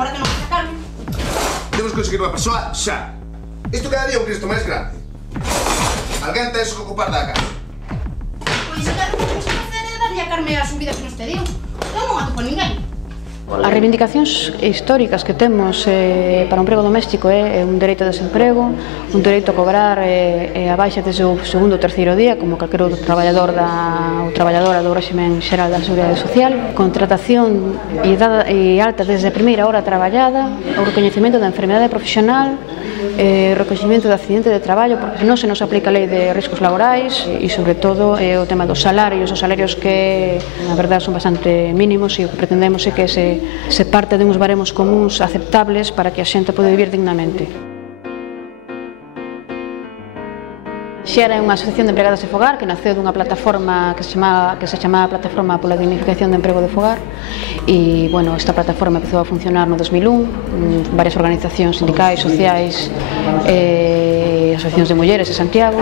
agora que non vai sacarme. Temos que conseguir unha persoa xa. Isto cada día é un Cristo máis grande. Alguén ten que ocupar da casa. Pois o que temos que facer é darlle a Carme a subida que nos pediu. Non atopo ninguén. As reivindicacións históricas que temos para o emprego doméstico é un dereito de desemprego, un dereito a cobrar a baixa desde o segundo ou terceiro día, como calquer outro traballador ou traballadora do réximen xeral da Seguridade Social, contratación e alta desde a primeira hora traballada, o recoñecemento da enfermedade profesional, o recoñecemento de accidente de traballo, porque non se nos aplica a lei de riscos laborais e, sobre todo, o tema dos salarios, os salarios que, na verdade, son bastante mínimos e o que pretendemos é que se parte de uns baremos comuns aceptables para que a xente pode vivir dignamente. Xera é unha asociación de empregadas de fogar que naceu dunha plataforma que se chamaba Plataforma pola Dignificación do Emprego de Fogar e, bueno, esta plataforma empezou a funcionar no 2001, varias organizacións sindicais, sociais, asociacións de mulleres de Santiago,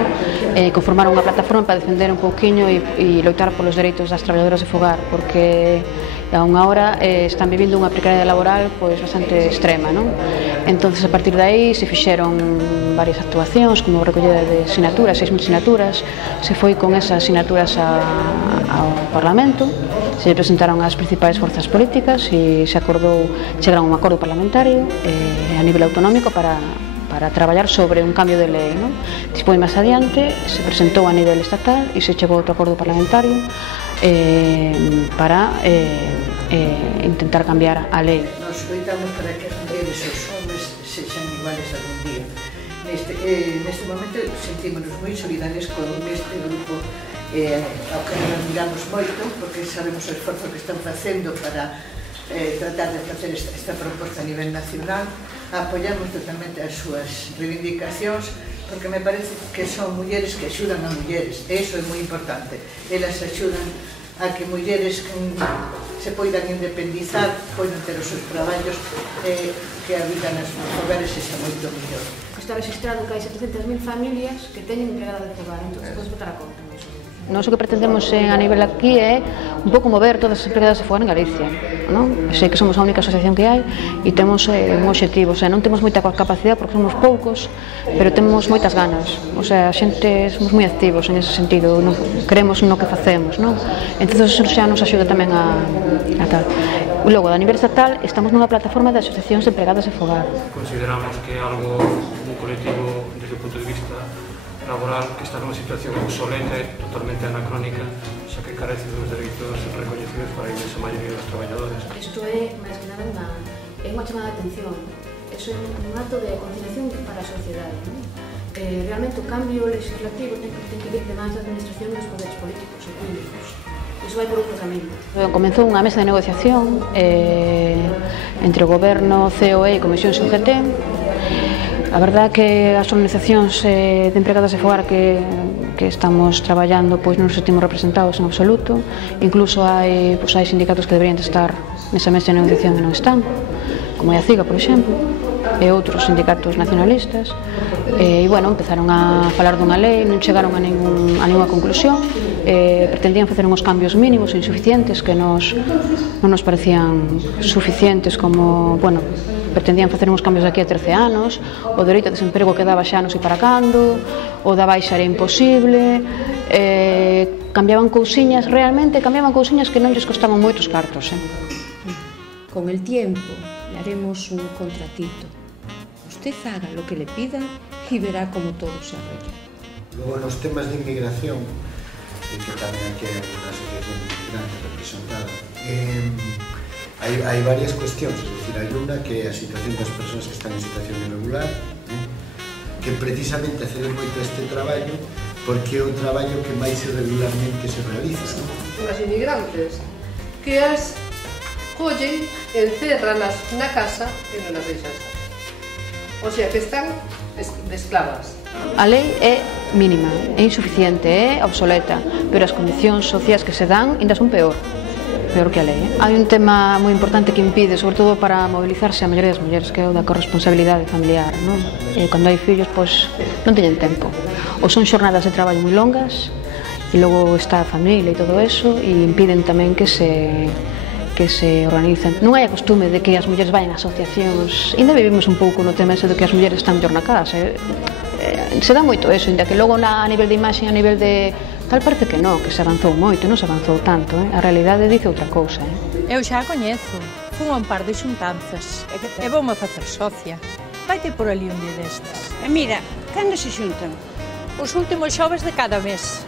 conformaron unha plataforma para defender un pouquiño e loitar polos dereitos das traballadoras de fogar, porque a unha hora están vivindo unha precariedade laboral pois bastante extrema, non? Entonces, a partir de aí se fixeron varias actuacións, como recollida de sinaturas, 6.000 sinaturas, se foi con esas sinaturas ao Parlamento, se presentaron as principais forzas políticas e se chegaron a un acordo parlamentario a nivel autonómico para traballar sobre un cambio de lei, non? Despois, máis adiante, se presentou a nivel estatal e se chegou a outro acordo parlamentario para intentar cambiar a lei. Nos loitamos para que as mulleres e os homes sexan iguales algún día. Neste momento sentímonos moi solidarios con este grupo ao que nos admiramos moito, porque sabemos o esforzo que están facendo para tratar de facer esta proposta a nivel nacional. Apoiamos totalmente as súas reivindicacións, porque me parece que son mulleres que axudan a mulleres, e iso é moi importante. Elas axudan a que mulleres se poidan independizar, poidan ter os seus traballos, que a vida nos fogares sexa moito mellor. Está registrado que hai 700.000 familias que teñen empregada de fogar, entón podes votar a conta. Nós o que pretendemos a nivel aquí é un pouco mover todas as empregadas de fogar en Galicia, non? Sei que somos a única asociación que hai e temos un obxectivo, non temos moita capacidade porque somos poucos, pero temos moitas ganas, a xente somos moi activos en ese sentido, creemos no que facemos, non? Entón eso xa nos axuda tamén a tal. Logo, a nivel estatal, estamos nunha plataforma de asociacións de empregadas de fogar. Consideramos que é algo un colectivo desde o punto de vista laboral que está nunha situación obsoleta e totalmente anacrónica, xa que carece dos dereitos recoñecidos para a inmensa maioría dos traballadores. Isto é, máis que nada, unha chamada de atención. Iso é un acto de conciliación para a sociedade. Realmente o cambio legislativo ten que vir de máis da administración dos poderes políticos e públicos. Iso vai por outro camiño. Comezou unha mesa de negociación entre o Goberno, COE e Comisión UGT. A verdade é que as organizacións de empregadas de fogar que estamos traballando pois non nos sentimos representados en absoluto, incluso hai sindicatos que deberían estar nesa mesa de negociación e non están, como é a CIGA, por exemplo, e outros sindicatos nacionalistas, e, bueno, empezaron a falar dunha lei, non chegaron a ninguna conclusión, pretendían facer uns cambios mínimos e insuficientes que non nos parecían suficientes, como, bueno, pretendían facer uns cambios aquí a 13 anos, o dereito a desemprego quedaba xa non sei para cando, o da baixa era imposible, cambiaban cousiñas, realmente cambiaban cousiñas que non lles costaban moitos cartos. Con el tiempo le haremos un contratito. Usted haga lo que le pidan y verá como todo se arregla. Luego, los temas de inmigración, que también aquí hay una asociación de inmigrantes representada, hay varias cuestiones, es decir, hay una que é a situación das persoas que están en situación irregular, que precisamente acceden moito a este traballo porque é o traballo que máis irregularmente se realiza. As inmigrantes que as collen, encérralas na casa e non as deixan salir. O sea, que están de esclavas. A lei é mínima, é insuficiente, é obsoleta, pero as condicións sociais que se dan ainda son peor que a lei. Hai un tema moi importante que impide, sobre todo para mobilizarse a maioría das mulleres, que é o da corresponsabilidade familiar, non? Cando hai fillos, pois, non teñen tempo. Ou son xornadas de traballo moi longas, e logo está a familia e todo eso, e impiden tamén que que se organizan. Non hai a costume de que as mulleres vayan a asociacións. Ainda vivimos un pouco no tema ese de que as mulleres están mellor na casa. Se dá moito eso, ainda que logo a nivel de imaxe, a nivel de tal, parece que non, que se avanzou moito, non se avanzou tanto. A realidade dice outra cousa. Eu xa a coñezo, fun a un par de xuntanzas e voume facer socia. Vaite por ali un día destes. E mira, cando se xuntan? Os últimos xoves de cada mes.